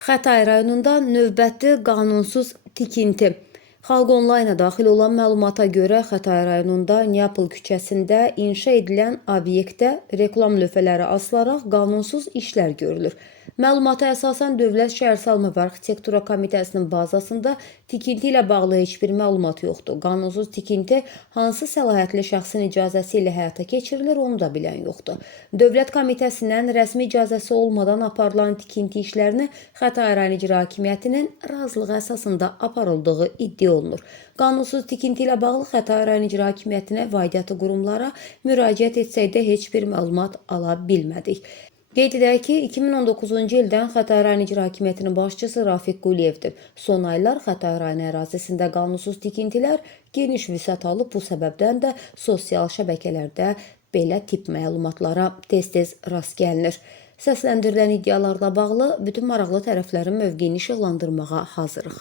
Xətai rayonunda növbəti qanunsuz tikinti. Xalq Onlayna daxil olan məlumata görə Xətai rayonunda Neapol küçəsində inşa edilən obyektdə reklam lövhələri asılaraq qanunsuz işlər görülür. Məlumata əsasən Dövlət Şəhərsalma və Arxitektura Komitəsinin bazasında tikinti ilə bağlı heç bir məlumat yoxdur. Qanunsuz tikinti hansı səlahiyyətli şəxsin icazəsi ilə həyata keçirilir, onu da bilən yoxdur. Dövlət Komitəsindən rəsmi icazəsi olmadan aparılan tikinti işlərini Xətai rayon İcra Hakimiyyətinin razılığı əsasında aparıldığı iddia olunur. Qanunsuz tikinti ilə bağlı Xətai rayon İcra Hakimiyyətinə və aidiyyatı qurumlara müraciət etsək də heç bir məlumat ala bilmədik. Qeyd edək ki, 2019-cu ildən Xətai rayon İcra Hakimiyyətinin başçısı Rafiq Quliyevdir. Son aylar Xətai rayon ərazisində qanunsuz tikintilər geniş vüsət alıb, bu səbəbdən də sosial şəbəkələrdə belə tip məlumatlara tez-tez rast gəlinir. Səsləndirilən iddialarla bağlı bütün maraqlı tərəflərin mövqeyini işıqlandırmağa hazırıq.